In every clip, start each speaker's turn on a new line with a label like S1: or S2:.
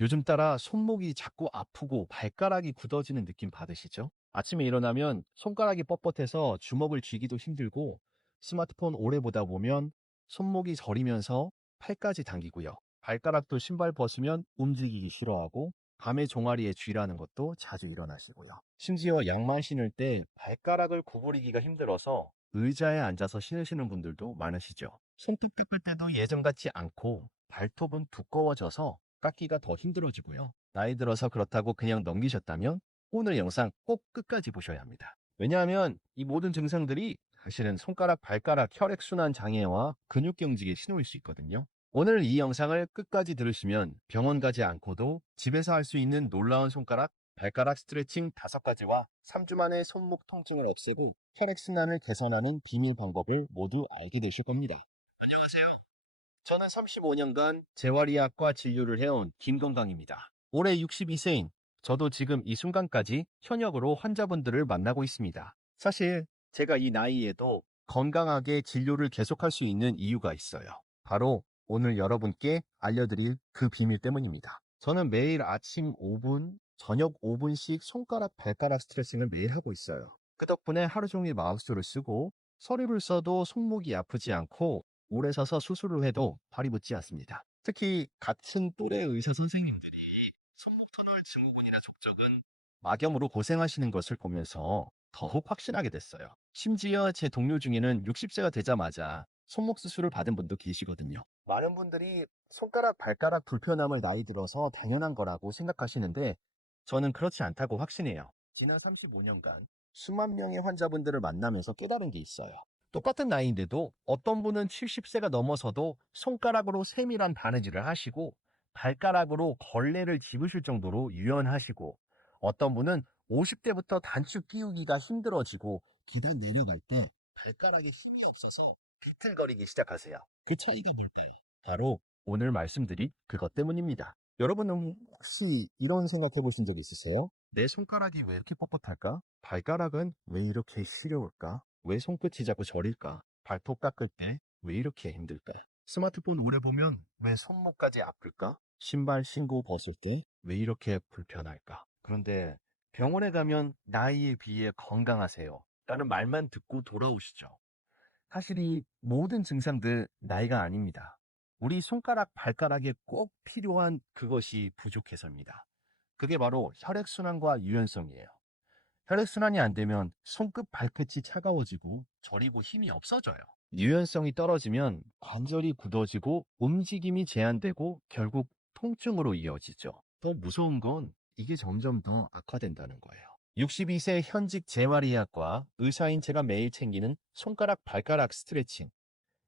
S1: 요즘 따라 손목이 자꾸 아프고 발가락이 굳어지는 느낌 받으시죠? 아침에 일어나면 손가락이 뻣뻣해서 주먹을 쥐기도 힘들고 스마트폰 오래 보다 보면 손목이 저리면서 팔까지 당기고요. 발가락도 신발 벗으면 움직이기 싫어하고 밤에 종아리에 쥐라는 것도 자주 일어나시고요. 심지어 양말 신을 때 발가락을 구부리기가 힘들어서 의자에 앉아서 신으시는 분들도 많으시죠. 손톱 깎을 때도 예전 같지 않고 발톱은 두꺼워져서 깎기가 더 힘들어지고요. 나이 들어서 그렇다고 그냥 넘기셨다면 오늘 영상 꼭 끝까지 보셔야 합니다. 왜냐하면 이 모든 증상들이 사실은 손가락, 발가락, 혈액순환 장애와 근육 경직의 신호일 수 있거든요. 오늘 이 영상을 끝까지 들으시면 병원 가지 않고도 집에서 할 수 있는 놀라운 손가락, 발가락 스트레칭 5가지와 3주 만에 손목 통증을 없애고 혈액순환을 개선하는 비밀 방법을 모두 알게 되실 겁니다. 저는 35년간 재활의학과 진료를 해온 김건강입니다. 올해 62세인 저도 지금 이 순간까지 현역으로 환자분들을 만나고 있습니다. 사실 제가 이 나이에도 건강하게 진료를 계속할 수 있는 이유가 있어요. 바로 오늘 여러분께 알려드릴 그 비밀 때문입니다. 저는 매일 아침 5분, 저녁 5분씩 손가락, 발가락 스트레칭을 매일 하고 있어요. 그 덕분에 하루 종일 마우스를 쓰고 서류를 써도 손목이 아프지 않고 오래 서서 수술을 해도 발이 붙지 않습니다. 특히 같은 또래 의사 선생님들이 손목 터널 증후군이나 족적은 막염으로 고생하시는 것을 보면서 더욱 확신하게 됐어요. 심지어 제 동료 중에는 60세가 되자마자 손목 수술을 받은 분도 계시거든요. 많은 분들이 손가락, 발가락 불편함을 나이 들어서 당연한 거라고 생각하시는데 저는 그렇지 않다고 확신해요. 지난 35년간 수만 명의 환자분들을 만나면서 깨달은 게 있어요. 똑같은 나이인데도 어떤 분은 70세가 넘어서도 손가락으로 세밀한 바느질을 하시고 발가락으로 걸레를 집으실 정도로 유연하시고 어떤 분은 50대부터 단추 끼우기가 힘들어지고 계단 내려갈 때 발가락에 힘이 없어서 비틀거리기 시작하세요. 그 차이가 뭘까요? 바로 오늘 말씀드린 그것 때문입니다. 여러분은 혹시 이런 생각 해 보신 적 있으세요? 내 손가락이 왜 이렇게 뻣뻣할까? 발가락은 왜 이렇게 시려울까? 왜 손끝이 자꾸 저릴까? 발톱 깎을 때 왜 이렇게 힘들까? 스마트폰 오래 보면 왜 손목까지 아플까? 신발 신고 벗을 때 왜 이렇게 불편할까? 그런데 병원에 가면 나이에 비해 건강하세요. 라는 말만 듣고 돌아오시죠. 사실 이 모든 증상들 나이가 아닙니다. 우리 손가락, 발가락에 꼭 필요한 그것이 부족해서입니다. 그게 바로 혈액순환과 유연성이에요. 혈액순환이 안 되면 손끝, 발끝이 차가워지고 저리고 힘이 없어져요. 유연성이 떨어지면 관절이 굳어지고 움직임이 제한되고 결국 통증으로 이어지죠. 더 무서운 건 이게 점점 더 악화된다는 거예요. 62세 현직 재활의학과 의사인 제가 매일 챙기는 손가락, 발가락 스트레칭.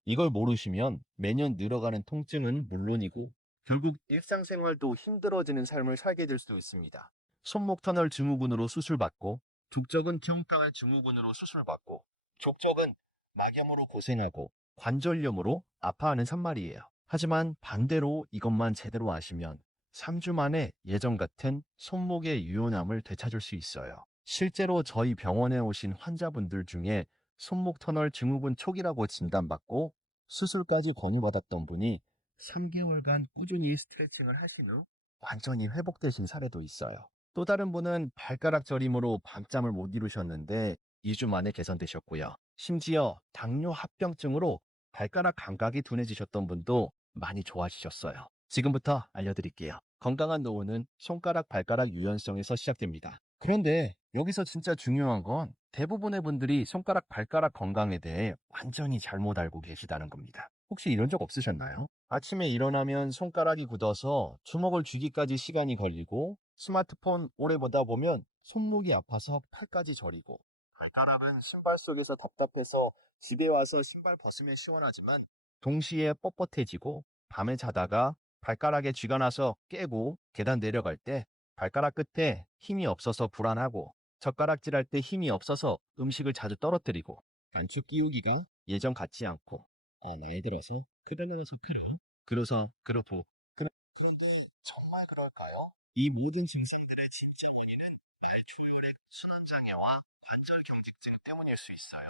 S1: 이걸 모르시면 매년 늘어가는 통증은 물론이고 결국 일상생활도 힘들어지는 삶을 살게 될 수도 있습니다. 손목 터널 증후군으로 수술받고 북적은 경강할 증후군으로 수술받고 족적은 막염으로 고생하고 관절염으로 아파하는 산말이에요. 하지만 반대로 이것만 제대로 아시면 3주 만에 예전 같은 손목의 유연함을 되찾을 수 있어요. 실제로 저희 병원에 오신 환자분들 중에 손목 터널 증후군 초기라고 진단받고 수술까지 권유받았던 분이 3개월간 꾸준히 스트레칭을 하신 후 완전히 회복되신 사례도 있어요. 또 다른 분은 발가락 저림으로 밤잠을 못 이루셨는데 2주 만에 개선되셨고요. 심지어 당뇨 합병증으로 발가락 감각이 둔해지셨던 분도 많이 좋아지셨어요. 지금부터 알려드릴게요. 건강한 노후는 손가락, 발가락 유연성에서 시작됩니다. 그런데 여기서 진짜 중요한 건 대부분의 분들이 손가락, 발가락 건강에 대해 완전히 잘못 알고 계시다는 겁니다. 혹시 이런 적 없으셨나요? 아침에 일어나면 손가락이 굳어서 주먹을 쥐기까지 시간이 걸리고 스마트폰 오래 보다 보면 손목이 아파서 팔까지 저리고 발가락은 신발 속에서 답답해서 집에 와서 신발 벗으면 시원하지만 동시에 뻣뻣해지고 밤에 자다가 발가락에 쥐가 나서 깨고 계단 내려갈 때 발가락 끝에 힘이 없어서 불안하고 젓가락질 할 때 힘이 없어서 음식을 자주 떨어뜨리고 단추 끼우기가 예전 같지 않고 아 나이 들어서 그러면서 그러 그래서 그렇고 그런데 정말 그럴까요? 이 모든 증상들의 진짜 원인은 말초혈액 순환장애와 관절 경직증 때문일 수 있어요.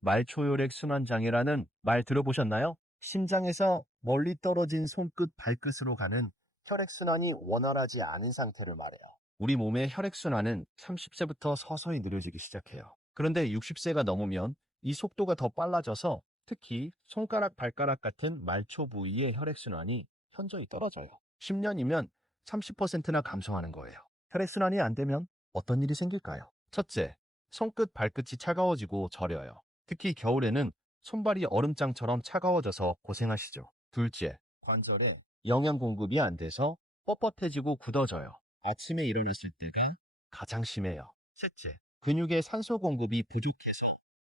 S1: 말초혈액 순환장애라는 말 들어보셨나요? 심장에서 멀리 떨어진 손끝 발끝으로 가는 혈액순환이 원활하지 않은 상태를 말해요. 우리 몸의 혈액순환은 30세부터 서서히 느려지기 시작해요. 그런데 60세가 넘으면 이 속도가 더 빨라져서 특히 손가락, 발가락 같은 말초 부위의 혈액순환이 현저히 떨어져요. 10년이면 30%나 감소하는 거예요. 혈액순환이 안 되면 어떤 일이 생길까요? 첫째, 손끝, 발끝이 차가워지고 저려요. 특히 겨울에는 손발이 얼음장처럼 차가워져서 고생하시죠. 둘째, 관절에 영양 공급이 안 돼서 뻣뻣해지고 굳어져요. 아침에 일어났을 때가 가장 심해요. 셋째, 근육에 산소 공급이 부족해서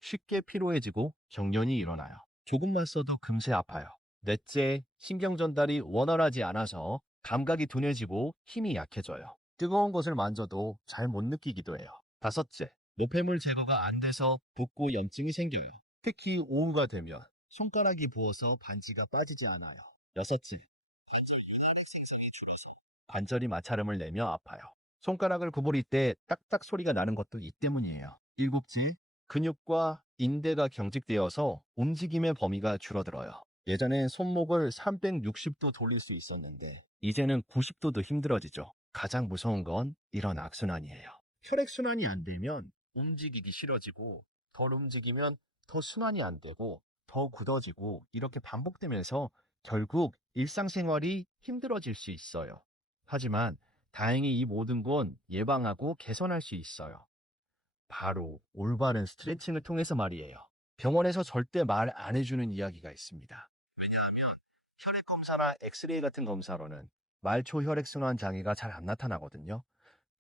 S1: 쉽게 피로해지고 경련이 일어나요. 조금만 써도 금세 아파요. 넷째, 신경 전달이 원활하지 않아서 감각이 둔해지고 힘이 약해져요. 뜨거운 것을 만져도 잘 못 느끼기도 해요. 다섯째, 노폐물 제거가 안 돼서 붓고 염증이 생겨요. 특히 오후가 되면 손가락이 부어서 반지가 빠지지 않아요. 여섯째, 관절이 마찰음을 내며 아파요. 손가락을 구부릴 때 딱딱 소리가 나는 것도 이 때문이에요. 일곱째, 근육과 인대가 경직되어서 움직임의 범위가 줄어들어요. 예전엔 손목을 360도 돌릴 수 있었는데 이제는 90도도 힘들어지죠. 가장 무서운 건 이런 악순환이에요. 혈액순환이 안 되면 움직이기 싫어지고 덜 움직이면 더 순환이 안 되고 더 굳어지고 이렇게 반복되면서 결국 일상생활이 힘들어질 수 있어요. 하지만 다행히 이 모든 건 예방하고 개선할 수 있어요. 바로 올바른 스트레칭을 통해서 말이에요. 병원에서 절대 말 안 해주는 이야기가 있습니다. 왜냐하면 혈액 검사나 엑스레이 같은 검사로는 말초 혈액순환 장애가 잘 안 나타나거든요.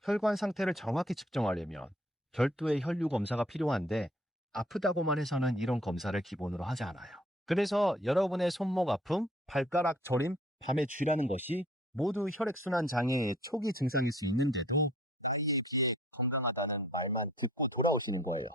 S1: 혈관 상태를 정확히 측정하려면 별도의 혈류 검사가 필요한데 아프다고만 해서는 이런 검사를 기본으로 하지 않아요. 그래서 여러분의 손목 아픔, 발가락 저림, 밤에 쥐라는 것이 모두 혈액순환 장애의 초기 증상일 수 있는데도 말만 듣고 돌아오시는 거예요.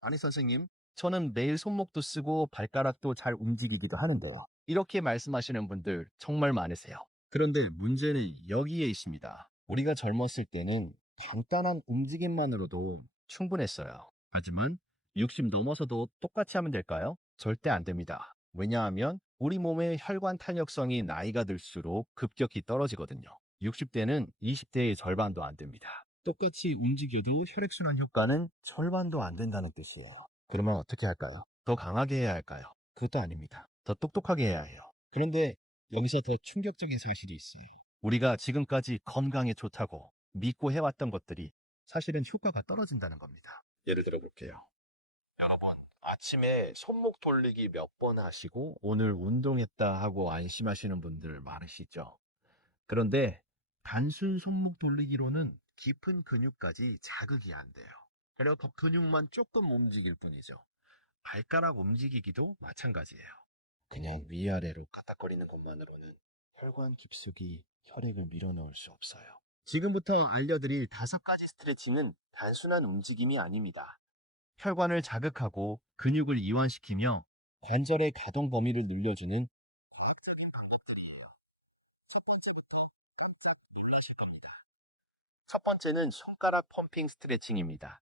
S1: 아니 선생님, 저는 매일 손목도 쓰고 발가락도 잘 움직이기도 하는데요. 이렇게 말씀하시는 분들 정말 많으세요. 그런데 문제는 여기에 있습니다. 우리가 젊었을 때는 간단한 움직임만으로도 충분했어요. 하지만 60 넘어서도 똑같이 하면 될까요? 절대 안 됩니다. 왜냐하면 우리 몸의 혈관 탄력성이 나이가 들수록 급격히 떨어지거든요. 60대는 20대의 절반도 안 됩니다. 똑같이 움직여도 혈액순환 효과는 절반도 안 된다는 뜻이에요. 그러면 어떻게 할까요? 더 강하게 해야 할까요? 그것도 아닙니다. 더 똑똑하게 해야 해요. 그런데 여기서 더 충격적인 사실이 있어요. 우리가 지금까지 건강에 좋다고 믿고 해왔던 것들이 사실은 효과가 떨어진다는 겁니다. 예를 들어 볼게요. 여러분, 아침에 손목 돌리기 몇 번 하시고 오늘 운동했다 하고 안심하시는 분들 많으시죠? 그런데 단순 손목 돌리기로는 깊은 근육까지 자극이 안 돼요. 그리고 그 근육만 조금 움직일 뿐이죠. 발가락 움직이기도 마찬가지예요. 그냥 위아래로 까딱거리는 것만으로는 혈관 깊숙이 혈액을 밀어넣을 수 없어요. 지금부터 알려드릴 다섯 가지 스트레칭은 단순한 움직임이 아닙니다. 혈관을 자극하고 근육을 이완시키며 관절의 가동 범위를 늘려주는 과학적인 방법들이에요. 첫 번째부터 깜짝 놀라실 겁니다. 첫 번째는 손가락 펌핑 스트레칭입니다.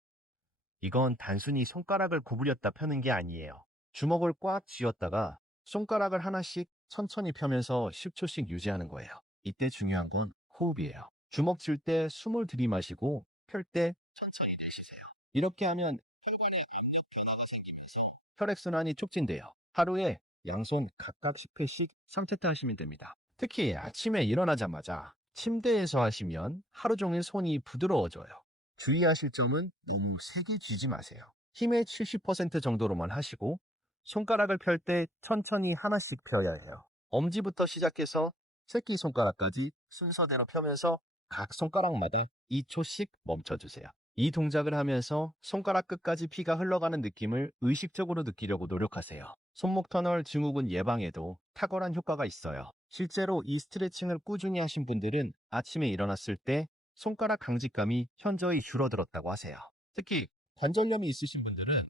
S1: 이건 단순히 손가락을 구부렸다 펴는 게 아니에요. 주먹을 꽉 쥐었다가 손가락을 하나씩 천천히 펴면서 10초씩 유지하는 거예요. 이때 중요한 건 호흡이에요. 주먹 쥘때 숨을 들이마시고 펼 때 천천히 내쉬세요. 이렇게 하면 혈관에 압력 변화가 생기면서 혈액순환이 촉진돼요. 하루에 양손 각각 10회씩 3세트 하시면 됩니다. 특히 아침에 일어나자마자 침대에서 하시면 하루 종일 손이 부드러워져요. 주의하실 점은 너무 세게 쥐지 마세요. 힘의 70% 정도로만 하시고 손가락을 펼 때 천천히 하나씩 펴야 해요. 엄지부터 시작해서 새끼손가락까지 순서대로 펴면서 각 손가락마다 2초씩 멈춰주세요. 이 동작을 하면서 손가락 끝까지 피가 흘러가는 느낌을 의식적으로 느끼려고 노력하세요. 손목 터널 증후군 예방에도 탁월한 효과가 있어요. 실제로 이 스트레칭을 꾸준히 하신 분들은 아침에 일어났을 때 손가락 강직감이 현저히 줄어들었다고 하세요. 특히 관절염이 있으신 분들은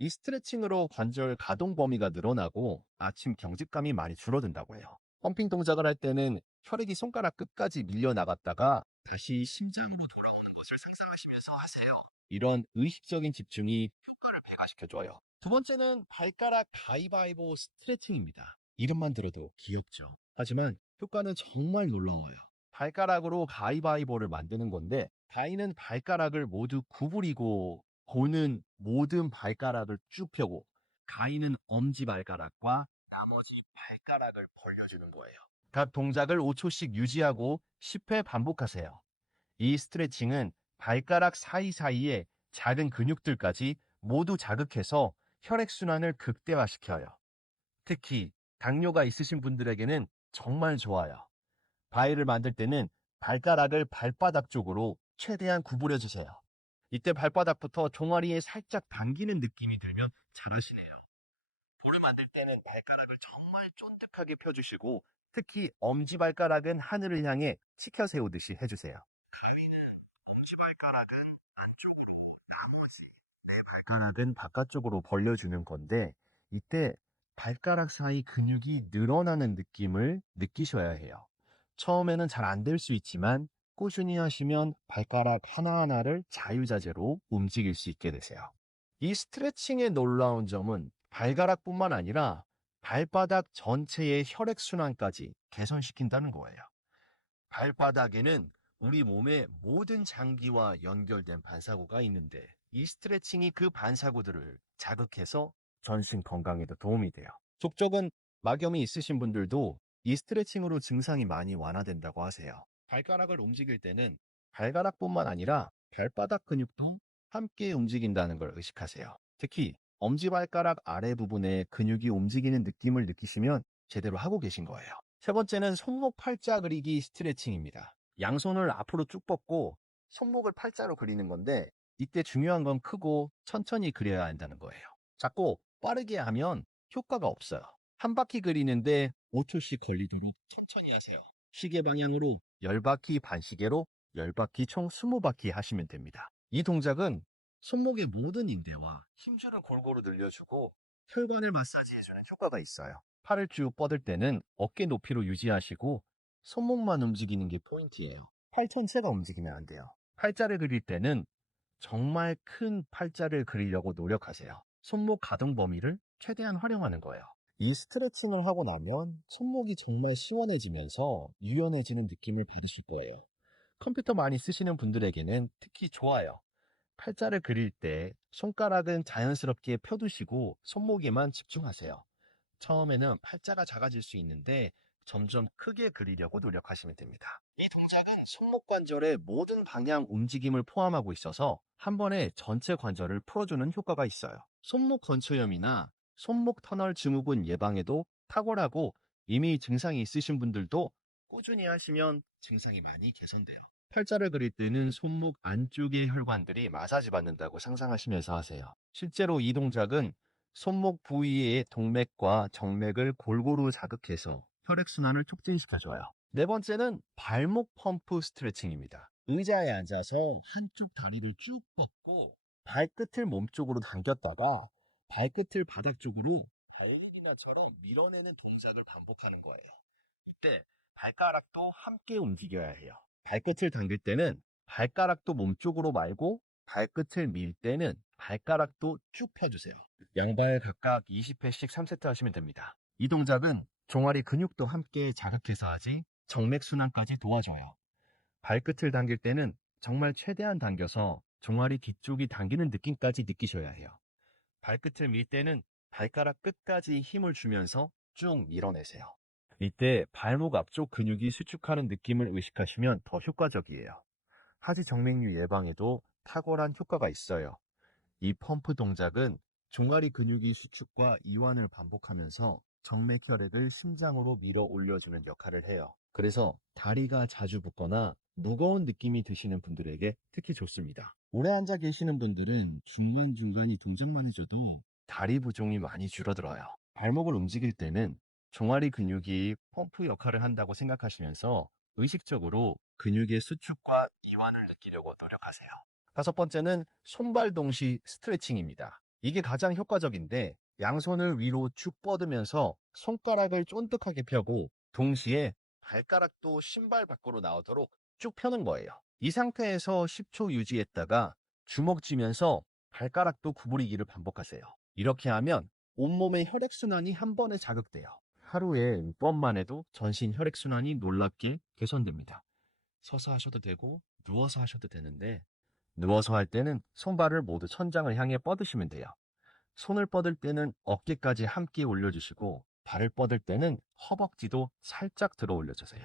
S1: 이 스트레칭으로 관절 가동 범위가 늘어나고 아침 경직감이 많이 줄어든다고 해요. 펌핑 동작을 할 때는 혈액이 손가락 끝까지 밀려 나갔다가 다시 심장으로 돌아오는 것을 상상하시면서 하세요. 이런 의식적인 집중이 효과를 배가시켜줘요. 두 번째는 발가락 가위바위보 스트레칭입니다. 이름만 들어도 귀엽죠. 하지만 효과는 정말 놀라워요. 발가락으로 가위바위보를 만드는 건데 가위는 발가락을 모두 구부리고 보는 모든 발가락을 쭉 펴고 가위는 엄지 발가락과 나머지 발가락을 벌려주는 거예요. 각 동작을 5초씩 유지하고 10회 반복하세요. 이 스트레칭은 발가락 사이사이에 작은 근육들까지 모두 자극해서 혈액순환을 극대화시켜요. 특히 당뇨가 있으신 분들에게는 정말 좋아요. 바위를 만들 때는 발가락을 발바닥 쪽으로 최대한 구부려 주세요. 이때 발바닥부터 종아리에 살짝 당기는 느낌이 들면 잘하시네요. 볼을 만들 때는 발가락을 정말 쫀득하게 펴주시고 특히 엄지발가락은 하늘을 향해 치켜 세우듯이 해주세요. 가위는 엄지발가락은 안쪽으로 나머지 내 발가락은 바깥쪽으로 벌려주는 건데 이때 발가락 사이 근육이 늘어나는 느낌을 느끼셔야 해요. 처음에는 잘 안 될 수 있지만 꾸준히 하시면 발가락 하나하나를 자유자재로 움직일 수 있게 되세요. 이 스트레칭의 놀라운 점은 발가락뿐만 아니라 발바닥 전체의 혈액순환까지 개선시킨다는 거예요. 발바닥에는 우리 몸의 모든 장기와 연결된 반사구가 있는데 이 스트레칭이 그 반사구들을 자극해서 전신 건강에도 도움이 돼요. 족적은 막염이 있으신 분들도 이 스트레칭으로 증상이 많이 완화된다고 하세요. 발가락을 움직일 때는 발가락뿐만 아니라 발바닥 근육도 함께 움직인다는 걸 의식하세요. 특히 엄지발가락 아래 부분에 근육이 움직이는 느낌을 느끼시면 제대로 하고 계신 거예요. 세 번째는 손목 팔자 그리기 스트레칭입니다. 양손을 앞으로 쭉 뻗고 손목을 팔자로 그리는 건데 이때 중요한 건 크고 천천히 그려야 한다는 거예요. 자꾸 빠르게 하면 효과가 없어요. 한 바퀴 그리는데 5초씩 걸리도록 천천히 하세요. 시계 방향으로 10바퀴 반시계로 10바퀴 총 20바퀴 하시면 됩니다. 이 동작은 손목의 모든 인대와 힘줄을 골고루 늘려주고 혈관을 마사지해주는 효과가 있어요. 팔을 쭉 뻗을 때는 어깨 높이로 유지하시고 손목만 움직이는 게 포인트예요. 팔 전체가 움직이면 안 돼요. 팔자를 그릴 때는 정말 큰 팔자를 그리려고 노력하세요. 손목 가동 범위를 최대한 활용하는 거예요. 이 스트레칭을 하고 나면 손목이 정말 시원해지면서 유연해지는 느낌을 받으실 거예요. 컴퓨터 많이 쓰시는 분들에게는 특히 좋아요. 팔자를 그릴 때 손가락은 자연스럽게 펴두시고 손목에만 집중하세요. 처음에는 팔자가 작아질 수 있는데 점점 크게 그리려고 노력하시면 됩니다. 이 동작은 손목 관절의 모든 방향 움직임을 포함하고 있어서 한 번에 전체 관절을 풀어주는 효과가 있어요. 손목 건초염이나 손목 터널 증후군 예방에도 탁월하고 이미 증상이 있으신 분들도 꾸준히 하시면 증상이 많이 개선돼요. 팔자를 그릴 때는 손목 안쪽의 혈관들이 마사지 받는다고 상상하시면서 하세요. 실제로 이 동작은 손목 부위의 동맥과 정맥을 골고루 자극해서 혈액순환을 촉진시켜줘요. 네 번째는 발목 펌프 스트레칭입니다. 의자에 앉아서 한쪽 다리를 쭉 뻗고 발끝을 몸쪽으로 당겼다가 발끝을 바닥 쪽으로 발레리나처럼 밀어내는 동작을 반복하는 거예요. 이때 발가락도 함께 움직여야 해요. 발끝을 당길 때는 발가락도 몸쪽으로 말고 발끝을 밀 때는 발가락도 쭉 펴주세요. 양발 각각 20회씩 3세트 하시면 됩니다. 이 동작은 종아리 근육도 함께 자극해서 하지 정맥순환까지 도와줘요. 발끝을 당길 때는 정말 최대한 당겨서 종아리 뒤쪽이 당기는 느낌까지 느끼셔야 해요. 발끝을 밀 때는 발가락 끝까지 힘을 주면서 쭉 밀어내세요. 이때 발목 앞쪽 근육이 수축하는 느낌을 의식하시면 더 효과적이에요. 하지 정맥류 예방에도 탁월한 효과가 있어요. 이 펌프 동작은 종아리 근육이 수축과 이완을 반복하면서 정맥 혈액을 심장으로 밀어 올려주는 역할을 해요. 그래서 다리가 자주 붓거나 무거운 느낌이 드시는 분들에게 특히 좋습니다. 오래 앉아 계시는 분들은 중간중간 이 동작만 해줘도 다리 부종이 많이 줄어들어요. 발목을 움직일 때는 종아리 근육이 펌프 역할을 한다고 생각하시면서 의식적으로 근육의 수축과 이완을 느끼려고 노력하세요. 다섯 번째는 손발 동시 스트레칭입니다. 이게 가장 효과적인데 양손을 위로 쭉 뻗으면서 손가락을 쫀득하게 펴고 동시에 발가락도 신발 밖으로 나오도록 쭉 펴는 거예요. 이 상태에서 10초 유지했다가 주먹 쥐면서 발가락도 구부리기를 반복하세요. 이렇게 하면 온몸의 혈액순환이 한 번에 자극돼요. 하루에 6번만 해도 전신 혈액순환이 놀랍게 개선됩니다. 서서 하셔도 되고 누워서 하셔도 되는데 누워서 할 때는 손발을 모두 천장을 향해 뻗으시면 돼요. 손을 뻗을 때는 어깨까지 함께 올려주시고 발을 뻗을 때는 허벅지도 살짝 들어 올려주세요.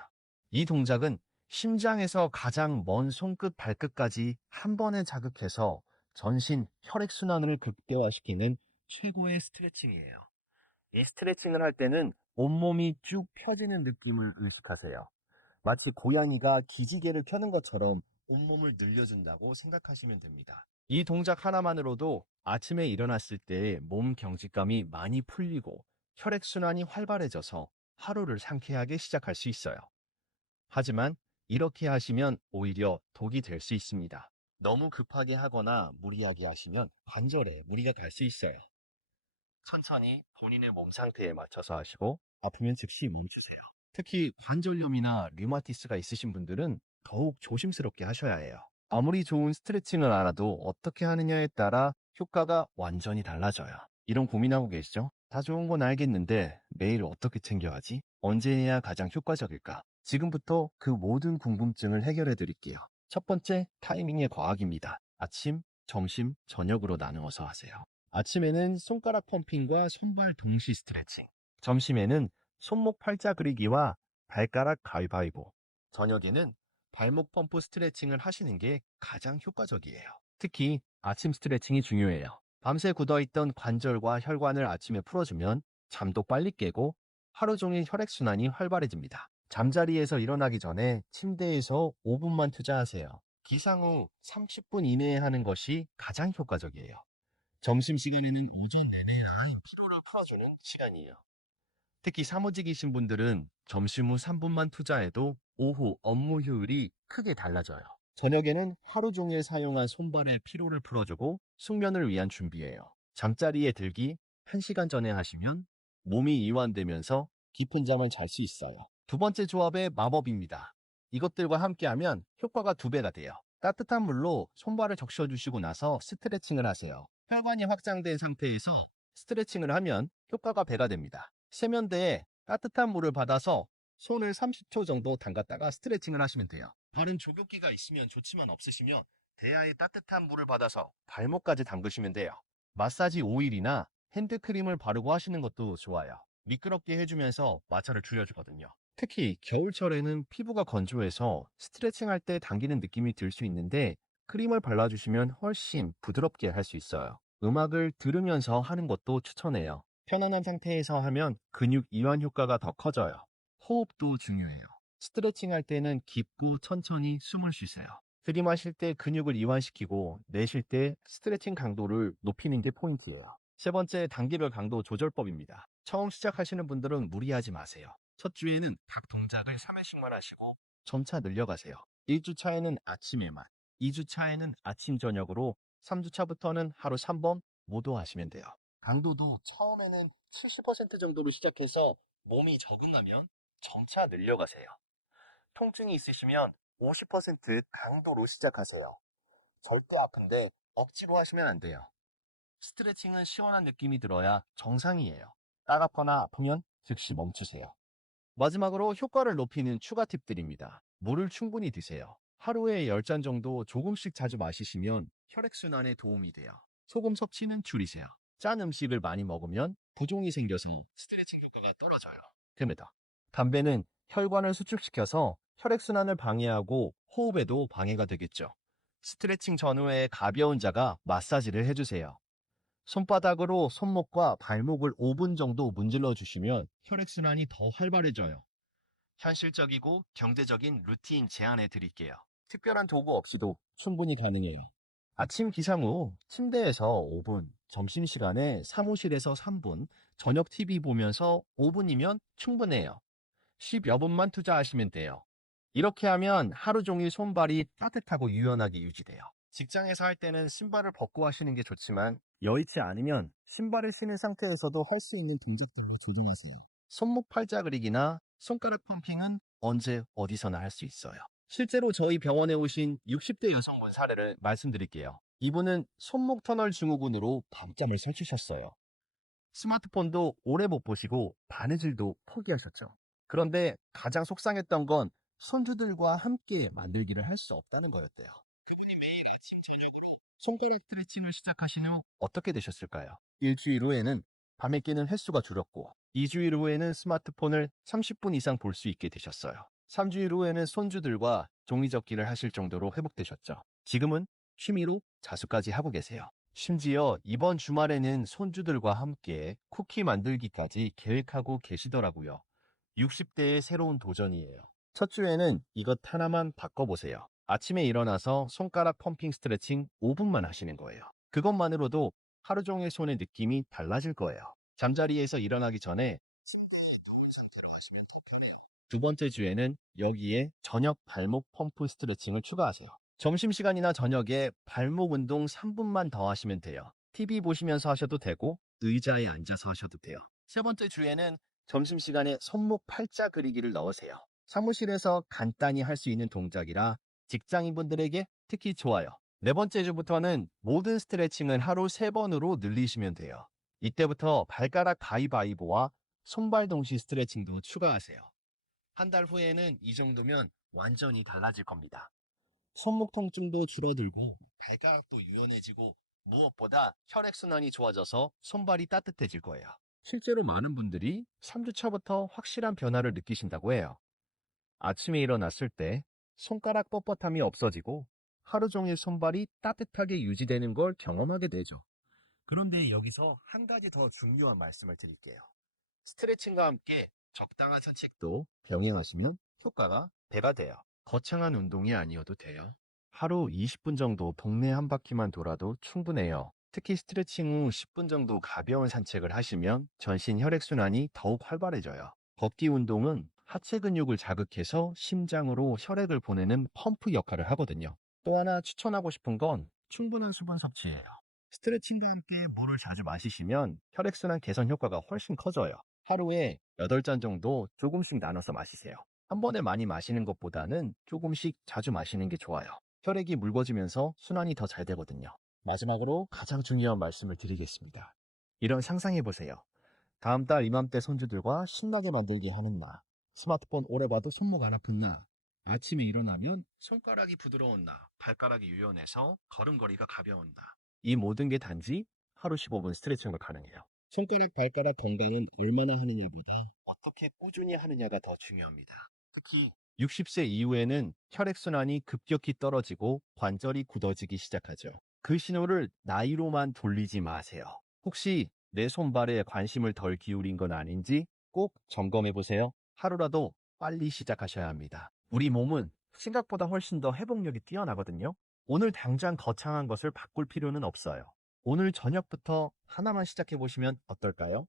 S1: 이 동작은 심장에서 가장 먼 손끝 발끝까지 한 번에 자극해서 전신 혈액순환을 극대화시키는 최고의 스트레칭이에요. 이 스트레칭을 할 때는 온몸이 쭉 펴지는 느낌을 의식하세요. 마치 고양이가 기지개를 펴는 것처럼 온몸을 늘려준다고 생각하시면 됩니다. 이 동작 하나만으로도 아침에 일어났을 때 몸 경직감이 많이 풀리고 혈액순환이 활발해져서 하루를 상쾌하게 시작할 수 있어요. 하지만 이렇게 하시면 오히려 독이 될 수 있습니다. 너무 급하게 하거나 무리하게 하시면 관절에 무리가 갈 수 있어요. 천천히 본인의 몸 상태에 맞춰서 하시고 아프면 즉시 멈추세요. 특히 관절염이나 류마티스가 있으신 분들은 더욱 조심스럽게 하셔야 해요. 아무리 좋은 스트레칭을 알아도 어떻게 하느냐에 따라 효과가 완전히 달라져요. 이런 고민하고 계시죠? 다 좋은 건 알겠는데 매일 어떻게 챙겨야지? 언제 해야 가장 효과적일까? 지금부터 그 모든 궁금증을 해결해 드릴게요. 첫 번째, 타이밍의 과학입니다. 아침, 점심, 저녁으로 나누어서 하세요. 아침에는 손가락 펌핑과 손발 동시 스트레칭. 점심에는 손목 팔자 그리기와 발가락 가위바위보. 저녁에는 발목 펌프 스트레칭을 하시는 게 가장 효과적이에요. 특히 아침 스트레칭이 중요해요. 밤새 굳어있던 관절과 혈관을 아침에 풀어주면 잠도 빨리 깨고 하루 종일 혈액순환이 활발해집니다. 잠자리에서 일어나기 전에 침대에서 5분만 투자하세요. 기상 후 30분 이내에 하는 것이 가장 효과적이에요. 점심시간에는 오전 내내 피로를 풀어주는 시간이에요. 특히 사무직이신 분들은 점심 후 3분만 투자해도 오후 업무 효율이 크게 달라져요. 저녁에는 하루 종일 사용한 손발의 피로를 풀어주고 숙면을 위한 준비예요. 잠자리에 들기 1시간 전에 하시면 몸이 이완되면서 깊은 잠을 잘 수 있어요. 두 번째 조합의 마법입니다. 이것들과 함께하면 효과가 두 배가 돼요. 따뜻한 물로 손발을 적셔주시고 나서 스트레칭을 하세요. 혈관이 확장된 상태에서 스트레칭을 하면 효과가 배가 됩니다. 세면대에 따뜻한 물을 받아서 손을 30초 정도 담갔다가 스트레칭을 하시면 돼요. 발은 조격기가 있으면 좋지만 없으시면 대야에 따뜻한 물을 받아서 발목까지 담그시면 돼요. 마사지 오일이나 핸드크림을 바르고 하시는 것도 좋아요. 미끄럽게 해주면서 마찰을 줄여주거든요. 특히 겨울철에는 피부가 건조해서 스트레칭 할 때 당기는 느낌이 들 수 있는데 크림을 발라주시면 훨씬 부드럽게 할 수 있어요. 음악을 들으면서 하는 것도 추천해요. 편안한 상태에서 하면 근육 이완 효과가 더 커져요. 호흡도 중요해요. 스트레칭 할 때는 깊고 천천히 숨을 쉬세요. 들이마실 때 근육을 이완시키고 내쉴 때 스트레칭 강도를 높이는 게 포인트예요. 세 번째, 단기별 강도 조절법입니다. 처음 시작하시는 분들은 무리하지 마세요. 첫 주에는 각 동작을 3회씩만 하시고 점차 늘려가세요. 1주 차에는 아침에만, 2주 차에는 아침 저녁으로, 3주 차부터는 하루 3번 모두 하시면 돼요. 강도도 처음에는 70% 정도로 시작해서 몸이 적응하면 점차 늘려가세요. 통증이 있으시면 50% 강도로 시작하세요. 절대 아픈데 억지로 하시면 안 돼요. 스트레칭은 시원한 느낌이 들어야 정상이에요. 따갑거나 아프면 즉시 멈추세요. 마지막으로 효과를 높이는 추가 팁들입니다. 물을 충분히 드세요. 하루에 10잔 정도 조금씩 자주 마시시면 혈액순환에 도움이 돼요. 소금 섭취는 줄이세요. 짠 음식을 많이 먹으면 부종이 생겨서 스트레칭 효과가 떨어져요. 됩니다. 담배는 혈관을 수축시켜서 혈액순환을 방해하고 호흡에도 방해가 되겠죠. 스트레칭 전후에 가벼운 자가 마사지를 해주세요. 손바닥으로 손목과 발목을 5분 정도 문질러 주시면 혈액순환이 더 활발해져요. 현실적이고 경제적인 루틴 제안해 드릴게요. 특별한 도구 없이도 충분히 가능해요. 아침 기상 후 침대에서 5분, 점심시간에 사무실에서 3분, 저녁 TV 보면서 5분이면 충분해요. 10여 분만 투자하시면 돼요. 이렇게 하면 하루 종일 손발이 따뜻하고 유연하게 유지돼요. 직장에서 할 때는 신발을 벗고 하시는 게 좋지만 여의치 않으면 신발을 신은 상태에서도 할 수 있는 동작들로 조정하세요. 손목 팔자 그리기나 손가락 펌핑은 언제 어디서나 할 수 있어요. 실제로 저희 병원에 오신 60대 여성분 사례를 말씀드릴게요. 이분은 손목 터널 증후군으로 밤잠을 설치셨어요. 스마트폰도 오래 못 보시고 바느질도 포기하셨죠. 그런데 가장 속상했던 건 손주들과 함께 만들기를 할 수 없다는 거였대요. 그분이 매일 아침 저녁으로 손가락 스트레칭을 시작하신 후 어떻게 되셨을까요? 일주일 후에는 밤에 깨는 횟수가 줄었고 2주일 후에는 스마트폰을 30분 이상 볼 수 있게 되셨어요. 3주일 후에는 손주들과 종이접기를 하실 정도로 회복되셨죠. 지금은 취미로 자수까지 하고 계세요. 심지어 이번 주말에는 손주들과 함께 쿠키 만들기까지 계획하고 계시더라고요. 60대의 새로운 도전이에요. 첫 주에는 이것 하나만 바꿔보세요. 아침에 일어나서 손가락 펌핑 스트레칭 5분만 하시는 거예요. 그것만으로도 하루 종일 손의 느낌이 달라질 거예요. 잠자리에서 일어나기 전에. 두 번째 주에는 여기에 저녁 발목 펌프 스트레칭을 추가하세요. 점심시간이나 저녁에 발목 운동 3분만 더 하시면 돼요. TV 보시면서 하셔도 되고 의자에 앉아서 하셔도 돼요. 세 번째 주에는 점심시간에 손목 팔자 그리기를 넣으세요. 사무실에서 간단히 할 수 있는 동작이라 직장인분들에게 특히 좋아요. 네 번째 주부터는 모든 스트레칭을 하루 세 번으로 늘리시면 돼요. 이때부터 발가락 가위바위보와 손발 동시 스트레칭도 추가하세요. 한 달 후에는 이 정도면 완전히 달라질 겁니다. 손목 통증도 줄어들고 발가락도 유연해지고 무엇보다 혈액순환이 좋아져서 손발이 따뜻해질 거예요. 실제로 많은 분들이 3주 차부터 확실한 변화를 느끼신다고 해요. 아침에 일어났을 때 손가락 뻣뻣함이 없어지고 하루 종일 손발이 따뜻하게 유지되는 걸 경험하게 되죠. 그런데 여기서 한 가지 더 중요한 말씀을 드릴게요. 스트레칭과 함께 적당한 산책도 병행하시면 효과가 배가 돼요. 거창한 운동이 아니어도 돼요. 하루 20분 정도 동네 한 바퀴만 돌아도 충분해요. 특히 스트레칭 후 10분 정도 가벼운 산책을 하시면 전신 혈액순환이 더욱 활발해져요. 걷기 운동은 하체 근육을 자극해서 심장으로 혈액을 보내는 펌프 역할을 하거든요. 또 하나 추천하고 싶은 건 충분한 수분 섭취예요. 스트레칭과 함께 물을 자주 마시시면 혈액순환 개선 효과가 훨씬 커져요. 하루에 8잔 정도 조금씩 나눠서 마시세요. 한 번에 많이 마시는 것보다는 조금씩 자주 마시는 게 좋아요. 혈액이 묽어지면서 순환이 더 잘 되거든요. 마지막으로 가장 중요한 말씀을 드리겠습니다. 이런 상상해 보세요. 다음 달 이맘때 손주들과 신나게 만들기 하는 나. 스마트폰 오래 봐도 손목 안 아픈 나. 아침에 일어나면 손가락이 부드러운 나. 발가락이 유연해서 걸음걸이가 가벼운 나. 이 모든 게 단지 하루 15분 스트레칭으로 가능해요. 손가락, 발가락 건강은 얼마나 하느냐보다 어떻게 꾸준히 하느냐가 더 중요합니다. 특히 60세 이후에는 혈액순환이 급격히 떨어지고 관절이 굳어지기 시작하죠. 그 신호를 나이로만 돌리지 마세요. 혹시 내 손발에 관심을 덜 기울인 건 아닌지 꼭 점검해 보세요. 하루라도 빨리 시작하셔야 합니다. 우리 몸은 생각보다 훨씬 더 회복력이 뛰어나거든요. 오늘 당장 거창한 것을 바꿀 필요는 없어요. 오늘 저녁부터 하나만 시작해 보시면 어떨까요?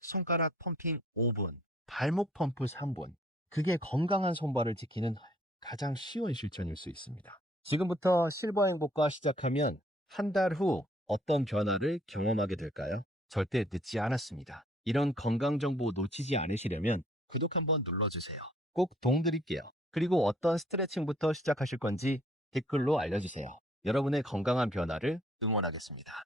S1: 손가락 펌핑 5분, 발목 펌프 3분. 그게 건강한 손발을 지키는 가장 쉬운 실천일 수 있습니다. 지금부터 실버 행복과 시작하면 한 달 후 어떤 변화를 경험하게 될까요? 절대 늦지 않았습니다. 이런 건강 정보 놓치지 않으시려면 구독 한번 눌러주세요. 꼭 도움드릴게요. 그리고 어떤 스트레칭부터 시작하실 건지 댓글로 알려주세요. 여러분의 건강한 변화를 응원하겠습니다.